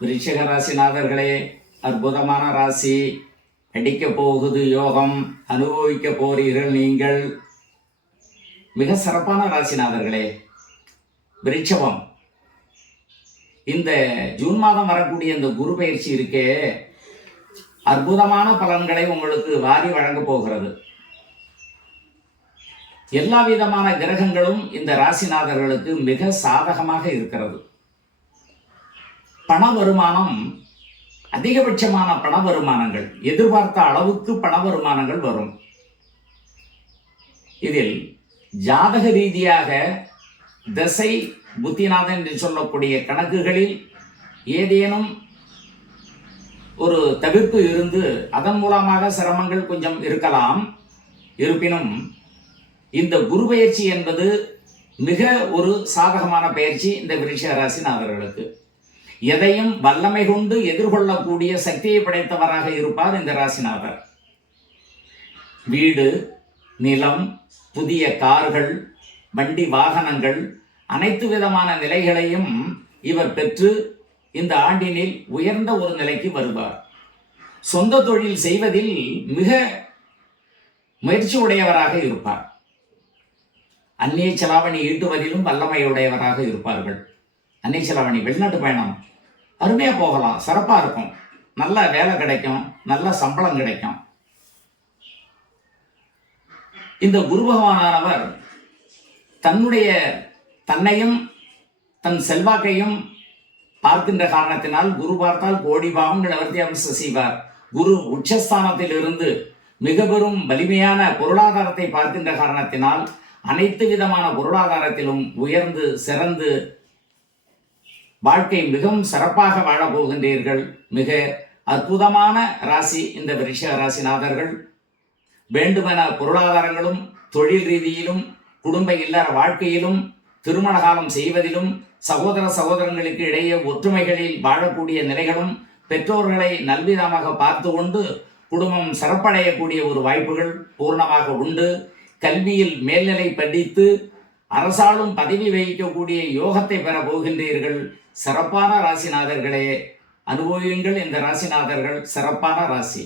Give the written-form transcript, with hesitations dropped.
விருச்சிக ராசிநாதர்களே, அற்புதமான ராசி. அடிக்க போகுது யோகம், அனுபவிக்க போறீர்கள் நீங்கள். மிக சிறப்பான ராசிநாதர்களே. விருட்சபம், இந்த ஜூன் மாதம் வரக்கூடிய இந்த குரு பயிற்சி இருக்கே, அற்புதமான பலன்களை உங்களுக்கு வாரி வழங்க போகிறது. எல்லா விதமான கிரகங்களும் இந்த ராசிநாதர்களுக்கு மிக சாதகமாக இருக்கிறது. பண வருமானம், அதிகபட்சமான பண வருமானங்கள், எதிர்பார்த்த அளவுக்கு பண வருமானங்கள் வரும். இதில் ஜாதக ரீதியாக தசை புத்திநாதன் என்று சொல்லக்கூடிய கணக்குகளில் ஏதேனும் ஒரு தவிர்ப்பு இருந்து அதன் மூலமாக சிரமங்கள் கொஞ்சம் இருக்கலாம். இருப்பினும் இந்த குரு பயிற்சி என்பது மிக ஒரு சாதகமான பயிற்சி இந்த விருச்சிக ராசிநாதர்களுக்கு. எதையும் வல்லமை கொண்டு எதிர்கொள்ளக்கூடிய சக்தியை படைத்தவராக இருப்பார் இந்த ராசிநாதர். வீடு, நிலம், புதிய கார்கள், வண்டி வாகனங்கள், அனைத்து விதமான நிலைகளையும் இவர் பெற்று இந்த ஆண்டினில் உயர்ந்த ஒரு நிலைக்கு வருவார். சொந்த தொழில் செய்வதில் மிக முயற்சி உடையவராக இருப்பார். அந்நிய செலாவணி ஈட்டுவதிலும் வல்லமையுடையவராக இருப்பார்கள். அந்நிய செலாவணி, வெளிநாட்டு பயணம் அருமையாக போகலாம், சிறப்பாக இருக்கும். நல்ல வேலை கிடைக்கும், நல்ல சம்பளம் கிடைக்கும். இந்த குரு பகவானவர் தன்னையும் தன் செல்வாக்கையும் பார்க்கின்ற காரணத்தினால் குரு பார்த்தால் கோடி பாவங்கள் அவர்த்தி அம்ச செய்வார். குரு உச்சஸ்தானத்தில் இருந்து மிக பெரும் வலிமையான பொருளாதாரத்தை பார்க்கின்ற காரணத்தினால் அனைத்து விதமான பொருளாதாரத்திலும் உயர்ந்து சிறந்து வாழ்க்கை மிகவும் சிறப்பாக வாழப் போகின்றீர்கள். மிக அற்புதமான ராசி இந்த விருச்சிக ராசிநாதர்கள். வேண்டுமென பொருளாதாரங்களும், தொழில் ரீதியிலும், குடும்ப இல்லற வாழ்க்கையிலும், திருமண காலம் செய்வதிலும், சகோதர சகோதரங்களுக்கு இடையே ஒற்றுமைகளில் வாழக்கூடிய நிலைகளும், பெற்றோர்களை நல்விதமாக பார்த்து கொண்டு குடும்பம் சிறப்படையக்கூடிய ஒரு வாய்ப்புகள் பூர்ணமாக உண்டு. கல்வியில் மேல்நிலை படித்து அரசாலும் பதவி வகிக்கக்கூடிய யோகத்தை பெற போகின்றீர்கள். சிறப்பான ராசிநாதர்களே, அனுபவியுங்கள். இந்த ராசிநாதர்கள் சிறப்பான ராசி.